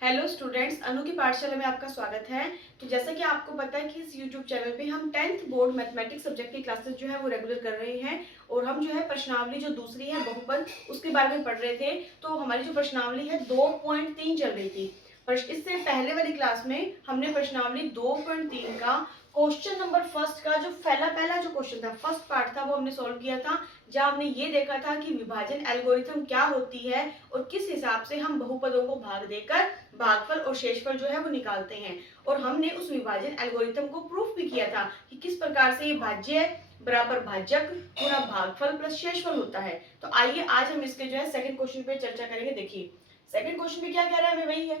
Hello students, अनु की पाठशाला में आपका स्वागत है। तो जैसा कि आपको पता है कि इस यूट्यूब चैनल पे हम 10th बोर्ड मैथमेटिक्स सब्जेक्ट की क्लासेस जो है वो रेगुलर कर रहे हैं और हम जो है प्रश्नावली जो दूसरी है बहुपद उसके बारे में पढ़ रहे थे। तो हमारी जो प्रश्नावली है 2.3 चल रही थी। पर इससे पहले वाली क्लास में हमने प्रश्नावली 2.3 का क्वेश्चन नंबर फर्स्ट का जो पहला जो क्वेश्चन था, फर्स्ट पार्ट था, वो हमने सॉल्व किया था, जहां हमने ये देखा था कि विभाजन एल्गोरिथम क्या होती है और किस हिसाब से हम बहुपदों को भाग देकर भागफल और शेषफल जो है वो निकालते हैं। और हमने उस विभाजन एल्गोरिथम को प्रूफ भी किया था कि किस प्रकार से ये भाज्य बराबर भाजक गुना भागफल प्लस शेषफल होता है। तो आइए आज हम इसके जो है सेकंड क्वेश्चन पे चर्चा करेंगे। देखिए सेकंड क्वेश्चन में क्या कह रहा है, हमें वही है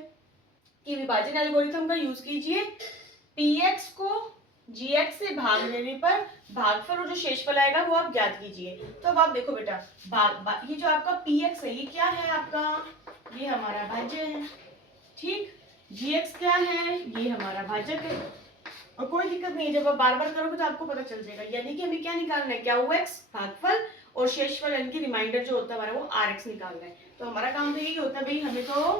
कि विभाजन एल्गोरिथम का यूज कीजिए, px को gx से भाग देने पर भागफल और जो शेषफल आएगा वो आप ज्ञात कीजिए। तो अब आप देखो बेटा, ये जो आपका px है ये क्या है आपका, ये हमारा भाज्य है, ठीक। gx क्या है, ये हमारा भाजक है। और कोई दिक्कत नहीं है, जब आप बार बार करोगे तो आपको पता चल जाएगा। यानी कि हमें क्या निकालना है, क्या हुआ x भागफल और शेषफल यानी कि रिमाइंडर जो होता है हमारा वो rx निकालना है। तो हमारा काम तो यही होता है भाई, हमें तो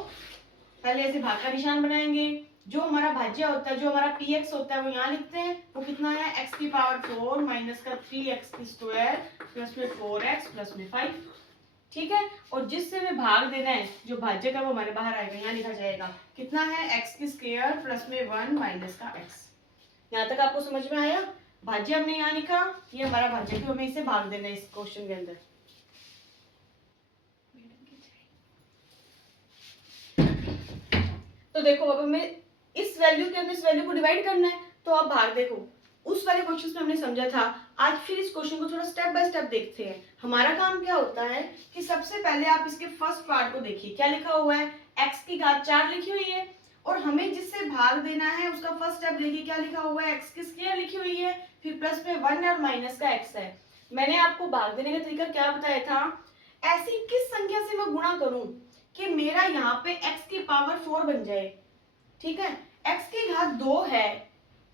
पहले ऐसे भाग का निशान बनाएंगे, जो हमारा भाज्य होता है, जो हमारा px होता है वो यहाँ लिखते हैं, वो कितना है x की पावर 4 माइनस का 3x की स्क्वायर प्लस में 4x प्लस में 5, ठीक है। और जिससे हमें भाग देना है जो भाज्य का वो हमारे बाहर आएगा, यहाँ लिखा जाएगा कितना है x की स्क्वायर प्लस में 1 माइनस का x। यहाँ तक आपको समझ में आया। भाज्य हमने यहाँ लिखा, ये हमारा भाज्य है, हमें इसे भाग देना है इस क्वेश्चन के अंदर। तो देखो अब हमें इस वैल्यू के अंदर इस वैल्यू को डिवाइड करना है। तो आप भाग देखो, उस वाले क्वेश्चन में हमने समझा था, आज फिर इस क्वेश्चन को थोड़ा स्टेप बाय स्टेप देखते हैं। हमारा काम क्या होता है कि सबसे पहले आप इसके फर्स्ट पार्ट को देखिए, क्या लिखा हुआ है, x की घात 4 लिखी हुई है और हमें जिससे भाग देना है उसका फर्स्ट स्टेप देखिए, क्या लिखा हुआ है, x की स्क्वायर लिखी हुई है, फिर प्लस में 1 और माइनस का x है। मैंने आपको भाग देने का तरीका क्या बताया था, ऐसी किस संख्या से मैं गुणा करूं कि मेरा यहाँ पे x की पावर 4 बन जाए, ठीक है। x की घात 2 है,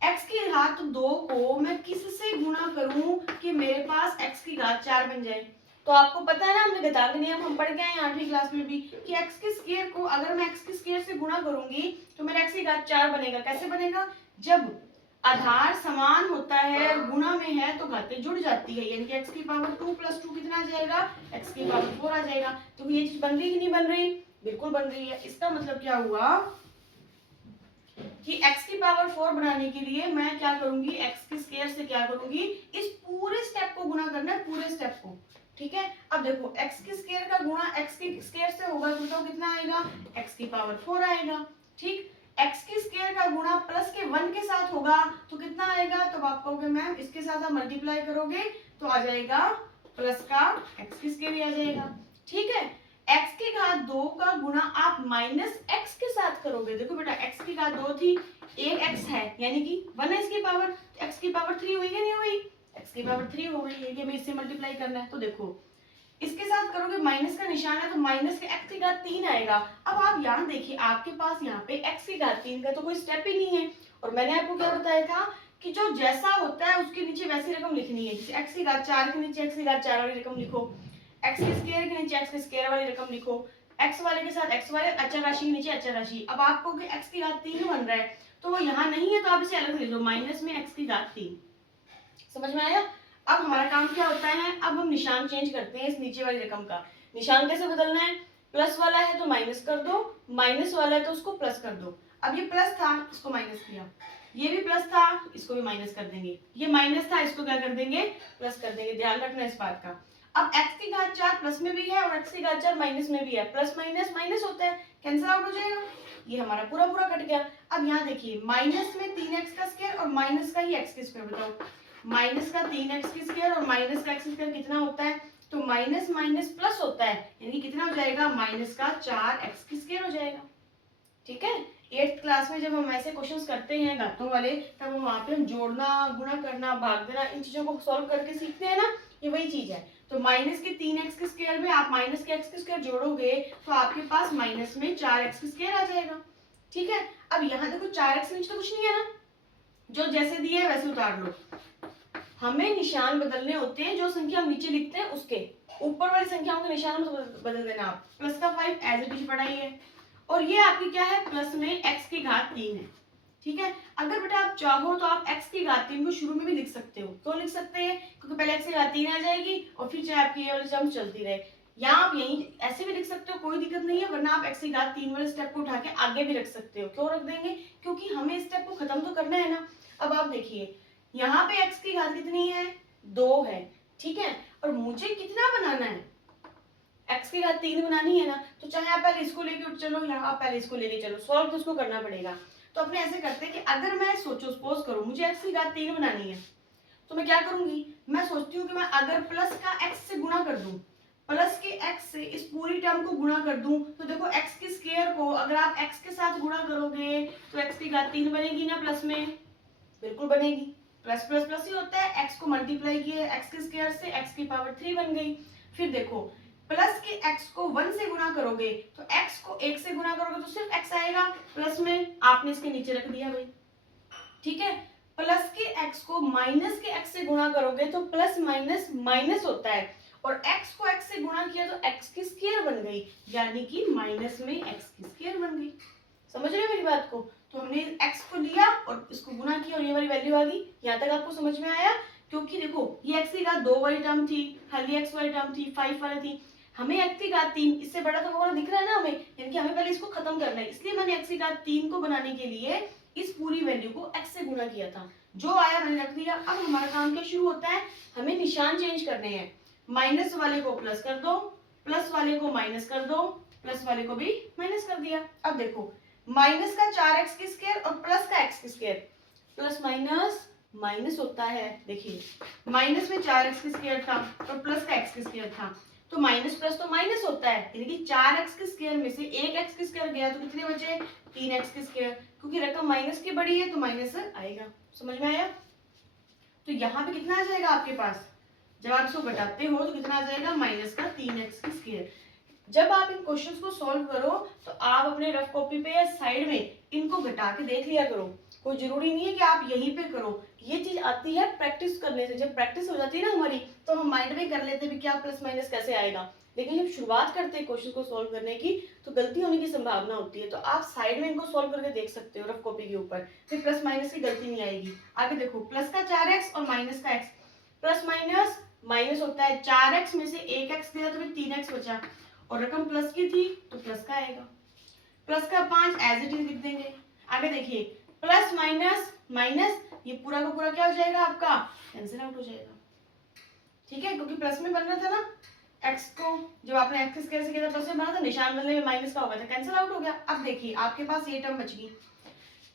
x की घात 2 को मैं किससे गुणा करूं कि मेरे पास x की घात 4 बन जाए। तो आपको पता है ना, हमने घातांक नियम हम पढ़ के आए 8वीं क्लास में भी कि x की स्क्वायर को अगर मैं x की स्क्वायर से गुणा करूंगी तो मेरा x की घात 4 बनेगा। कैसे बनेगा, जब आधार समान होता है और गुणा में है तो घातें जुड़ जाती है, यानी कि x की पावर 2 प्लस 2 कितना आ जाएगा, x की पावर 4 आ जाएगा। तो ये चीज बन रही कि नहीं बन रही, बिल्कुल बन रही है। इसका मतलब क्या हुआ कि x की पावर 4 बनाने के लिए मैं क्या करूंगी, x की स्क्वायर से क्या करूंगी, इस पूरे स्टेप को गुणा करना है, पूरे स्टेप को, ठीक है। अब देखो x की स्क्वायर का गुणा x की स्क्वायर से होगा तो बताओ कितना आएगा, x की पावर 4 आएगा, ठीक। x की स्क्वायर का गुणा प्लस के 1 के साथ होगा तो कितना आएगा, तो आप कहोगे मैम इसके साथ आप मल्टीप्लाई करोगे तो आ जाएगा प्लस का x की स्क्वायर आ जाएगा, ठीक है। x की घात 2 का गुणा आप माइनस x के साथ करोगे। देखो बेटा x की घात 2 थी, एक x है यानी कि 1 है इसकी पावर, x की पावर 3 हुई कि नहीं हुई, x की पावर 3 हो गई, ये हमें इससे मल्टीप्लाई करना है। तो देखो इसके साथ करोगे, माइनस का निशान है तो माइनस के x की घात 3 आएगा। अब आप यहाँ देखिए, आपके पास यहाँ पे x की घात 3 का तो कोई स्टेप ही नहीं है। और मैंने आपको क्या बताया था कि जो जैसा होता है उसके नीचे वैसी रकम लिखनी है। जैसे x की घात 4 के नीचे x की घात 4 वाली रकम लिखो, x की स्क्वायर के नीचे x की स्क्वायर वाली रकम लिखो, x वाले के साथ x वाले अचर राशि के नीचे अचर राशि। अब आपको कि x की घात 3 बन रहा है तो वो यहाँ नहीं है तो आप इसे अलग लिख लो, माइनस में x की घात 3। समझ में आया। अब हमारा काम क्या होता है, अब हम निशान चेंज करते हैं इस नीचे वाली रकम का। निशान कैसे बदलना है, प्लस वाला है तो माइनस कर दो, माइनस वाला है तो उसको प्लस कर दो। अब ये प्लस था इसको माइनस किया, ये भी प्लस था इसको भी माइनस कर देंगे, ये माइनस था इसको क्या कर देंगे, प्लस कर देंगे। ध्यान रखना इस बात का। अब x की घात 4 प्लस में भी है और x की घात 4 माइनस में भी है, प्लस माइनस माइनस होता है, कैंसिल आउट हो जाएगा, ये हमारा पूरा पूरा कट गया। अब यहाँ देखिए माइनस में 3x का स्क्वायर और माइनस का ही x की स्क्वायर, बताओ माइनस का 3x की स्क्वायर और माइनस का x की स्क्वायर कितना होता है, तो माइनस माइनस प्लस होता है, यानी कितना हो जाएगा, माइनस का 4x की स्क्वायर हो जाएगा, ठीक है। 8th क्लास में जब हम ऐसे क्वेश्चंस करते हैं घातों वाले, तब हम वहां पे हम जोड़ना, गुणा करना, भाग देना, इन चीजों को सॉल्व करके सीखते हैं ना, ये वही चीज है। तो माइनस के 3x के स्क्वायर में आप माइनस के x के स्क्वायर जोड़ोगे तो आपके पास माइनस में 4x के स्क्वायर आ जाएगा, ठीक है। अब यहाँ देखो 4x के नीचे तो कुछ नहीं है ना, जो जैसे दिया है वैसे उतार लो। हमें निशान बदलने होते हैं, जो संख्या हम नीचे लिखते हैं उसके ऊपर वाली संख्याओं के निशान में बदल देना आप। प्लस का 5 एज इट इज पढ़ा ही है, और ये आपकी क्या है, प्लस में x की घात 3 है। ठीक है, अगर बेटा आप चाहो तो आप x की घात 3 को शुरू में भी लिख सकते हो। क्यों लिख सकते हैं? क्योंकि पहले x की घात 3 आ जाएगी और फिर चाहे आपकी ये वाली टर्म चलती रहे। या आप यही ऐसे भी लिख सकते हो, कोई दिक्कत नहीं है, वरना आप x की घात 3 वाले स्टेप को उठा के आगे भी रख सकते हो। क्यों रख देंगे? क्योंकि हमें इस स्टेप को खत्म तो करना है ना। अब आप देखिए यहाँ पे x की घात कितनी है, 2 है। ठीक है, और मुझे कितना बनाना है, x की घात 3 बनानी है ना। तो चाहे आप पहले इसको लेके उठ चलो या आप पहले इसको लेके चलो, सॉल्व तो उसको करना पड़ेगा। तो अपने ऐसे करते हैं कि अगर मैं सोचो सपोज करूं मुझे x की घात 3 बनानी है, तो मैं क्या करूंगी, मैं सोचती हूँ कि मैं अगर प्लस का x से गुणा कर दूं, प्लस के x से इस पूरी टर्म को गुणा कर दूं, तो देखो x की स्क्वायर को अगर आप x के साथ गुणा करोगे तो x की घात 3 बनेगी ना प्लस में, बिल्कुल बनेगी। प्लस प्लस प्लस ही होता है, x को मल्टीप्लाई किया x के स्क्वायर से, x की पावर 3 बन गई। फिर देखो प्लस के x को 1 से गुणा करोगे तो x को 1 से गुणा करोगे तो सिर्फ x आएगा प्लस में, आपने इसके नीचे रख दिया भाई। ठीक है, प्लस के x को माइनस के x से गुणा करोगे तो प्लस माइनस माइनस होता है, और x को x से गुणा किया तो x की स्क्वायर बन गई, यानी कि माइनस में x की स्क्वायर बन गई। समझ रहे हो मेरी बात को? तो हमने x को लिया और इसको गुणा किया और ये वाली वैल्यू आ गई। यहाँ तक आपको समझ में आया? क्योंकि देखो ये x की घात 2 वाली टर्म थी, खाली x वाली टर्म थी, 5 वाली थी, हमें x की घात 3 इससे बड़ा तो वाला दिख रहा है ना हमें, यानी कि हमें पहले इसको खत्म करना है। इसलिए मैंने x की घात 3 को बनाने के लिए इस पूरी वैल्यू को x से गुणा किया था, जो आया मैंने रख दिया। अब हमारा काम क्या शुरू होता है, हमें निशान चेंज करने हैं। माइनस वाले को प्लस कर दो, प्लस वाले को माइनस कर दो, प्लस वाले को भी माइनस कर दिया। अब देखो माइनस का 4x की स्क्वायर और प्लस का x की स्क्वायर, प्लस माइनस माइनस होता है। देखिए माइनस में 4x की स्क्वायर था और प्लस का x की स्क्वायर था, तो माइनस प्लस तो माइनस होता है, यानी कि 4x की स्क्वायर में से एक x की स्क्वायर गया तो कितने बचे, 3x की स्क्वायर। क्योंकि रकम माइनस की बड़ी है तो माइनस आएगा। समझ में आया? तो यहाँ पे कितना आ जाएगा आपके पास, जब आप इसको घटाते हो तो कितना आ जाएगा, माइनस का 3x की स्क्वायर। जब आप इन क्वेश्चंस को सॉल्व करो तो आप अपने रफ कॉपी पे या साइड में इनको घटा के देख लिया करो। कोई जरूरी नहीं है कि आप यहीं पे करो, ये चीज आती है प्रैक्टिस करने से। जब प्रैक्टिस हो जाती है ना हमारी, तो हम माइंड में कर लेते हैं कि क्या प्लस माइनस कैसे आएगा। लेकिन जब शुरुआत करते हैं क्वेश्चन को सॉल्व करने की तो गलती होने की संभावना होती है। तो आप साइड में इनको सॉल्व करके देख सकते हो रफ कॉपी के ऊपर, फिर प्लस माइनस की गलती नहीं आएगी। आगे देखो प्लस का 4x और माइनस का x, प्लस माइनस माइनस होता है, 4x में से 1x गया तो फिर 3x बचा, और रकम प्लस की थी तो प्लस का आएगा। प्लस का 5 एज इट इज लिख देंगे। आगे देखिए प्लस माइनस माइनस, ये पूरा का पूरा क्या हो जाएगा आपका, कैंसिल आउट हो जाएगा। ठीक है, क्योंकि प्लस में बनना था ना, x को जब आपने x कैसे किया था प्लस में बना था, निशान बनने में माइनस का हो गया था, कैंसिल आउट हो गया। अब देखिए आपके पास ये टर्म बच गई,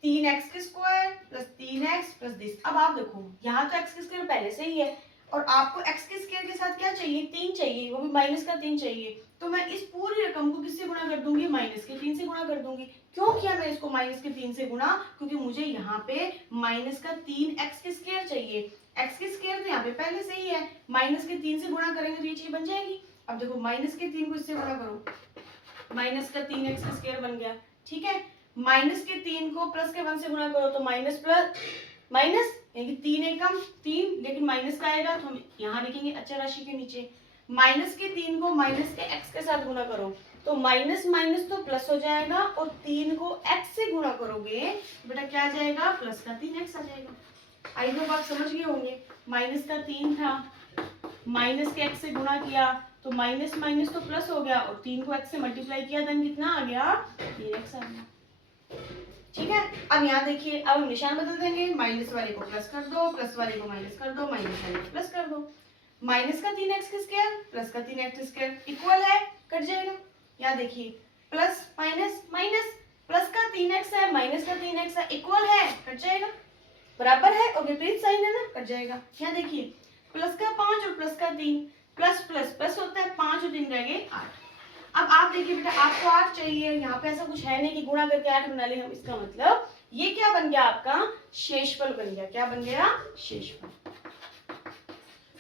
3x की square plus 3x plus this. अब आप देखो यहाँ तो x की स्क्वायर पहले से ही है और आपको x की स्क्वायर के साथ क्या चाहिए, 3 चाहिए, वो भी माइनस का 3 चाहिए। तो मैं इस पूरी रकम को किससे गुणा कर दूंगी, माइनस के 3 से गुणा कर दूंगी। क्यों किया मैं इसको माइनस के 3 से गुणा, क्योंकि मुझे यहाँ पे माइनस का 3x की स्क्वायर चाहिए। x की स्क्वायर तो यहाँ पे पहले से ही है, माइनस के 3 से गुणा करेंगे तो ये चीज बन जाएगी। अब देखो माइनस के 3 को इससे गुणा करो, माइनस का 3x का स्क्वायर बन गया। ठीक है, माइनस के 3 को प्लस के 1 से गुणा करो तो माइनस प्लस माइनस, यानी 3 एकम 3, लेकिन माइनस का आएगा तो हम यहाँ लिखेंगे अचर राशि के नीचे। माइनस के 3 को माइनस के x के साथ गुणा करो तो माइनस माइनस तो प्लस हो जाएगा, और 3 को x से गुणा करोगे बेटा क्या आ जाएगा, प्लस का 3x आ जाएगा। आई होप आप समझ गए होंगे। माइनस का 3 था, माइनस के x से गुणा किया तो माइनस माइनस तो प्लस हो गया, और 3 को x से मल्टीप्लाई किया देन कितना आ गया, 3x आ गया। ठीक है, अब यहाँ देखिए अब हम निशान बदल देंगे, माइनस वाले को प्लस कर दो, प्लस वाले को माइनस कर दो, माइनस वाले को प्लस कर दो। माइनस का 3x की स्क्वायर प्लस का 3x स्क्वायर इक्वल है, कट जाएगा। यहाँ देखिए प्लस माइनस माइनस, प्लस का 3x है माइनस का 3x है, इक्वल है, कट जाएगा। बराबर है और विपरीत साइन है ना, कट जाएगा। यहाँ देखिए प्लस का 5 और प्लस का 3, प्लस प्लस प्लस होता है, 5 और 3 रह गए 8। अब आप देखिए बेटा आपको 8 चाहिए, यहाँ पे ऐसा कुछ है नहीं कि गुणा करके 8 बना ले हम। इसका मतलब ये क्या बन गया आपका, शेषफल बन गया। क्या बन गया, शेषफल।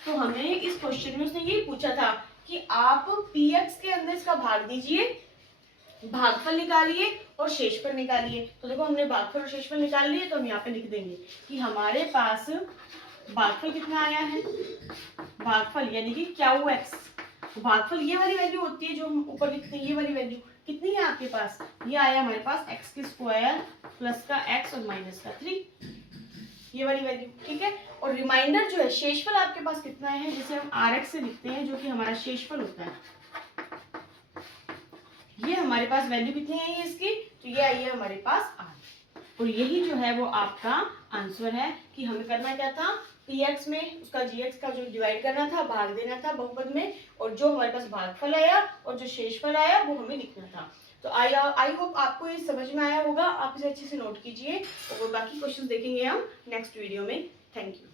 तो हमें इस क्वेश्चन में उसने ये पूछा था कि आप px के अंदर इसका भाग दीजिए, भागफल निकालिए और शेषफल निकालिए। तो देखो हमने भागफल और शेषफल निकाल लिए, तो हम यहाँ पे लिख देंगे कि हमारे पास भागफल कितना आया है, भागफल यानी कि क्यू एक्स तो भागफल ये वाली वैल्यू होती है जो हम ऊपर लिखते हैं, ये वाली वैल्यू कितनी है आपके पास, ये आया हमारे पास एक्स की स्क्वायर प्लस का एक्स और माइनस का 3, ये वाली वैल्यू, ठीक है। और रिमाइंडर जो है शेषफल आपके पास कितना है, जिसे हम आर एक्स से लिखते हैं, जो कि हमारा शेषफल होता है, ये हमारे पास वैल्यू कितनी आई है इसकी, तो ये आई है हमारे पास आर। और यही जो है वो आपका आंसर है कि हमें करना क्या था, px में उसका gx का जो डिवाइड करना था, भाग देना था बहुपद में, और जो हमारे पास भागफल आया और जो शेषफल आया वो हमें लिखना था। तो आई होप आपको ये समझ में आया होगा, आप इसे अच्छे से नोट कीजिए और बाकी क्वेश्चन देखेंगे हम नेक्स्ट वीडियो में। Thank you.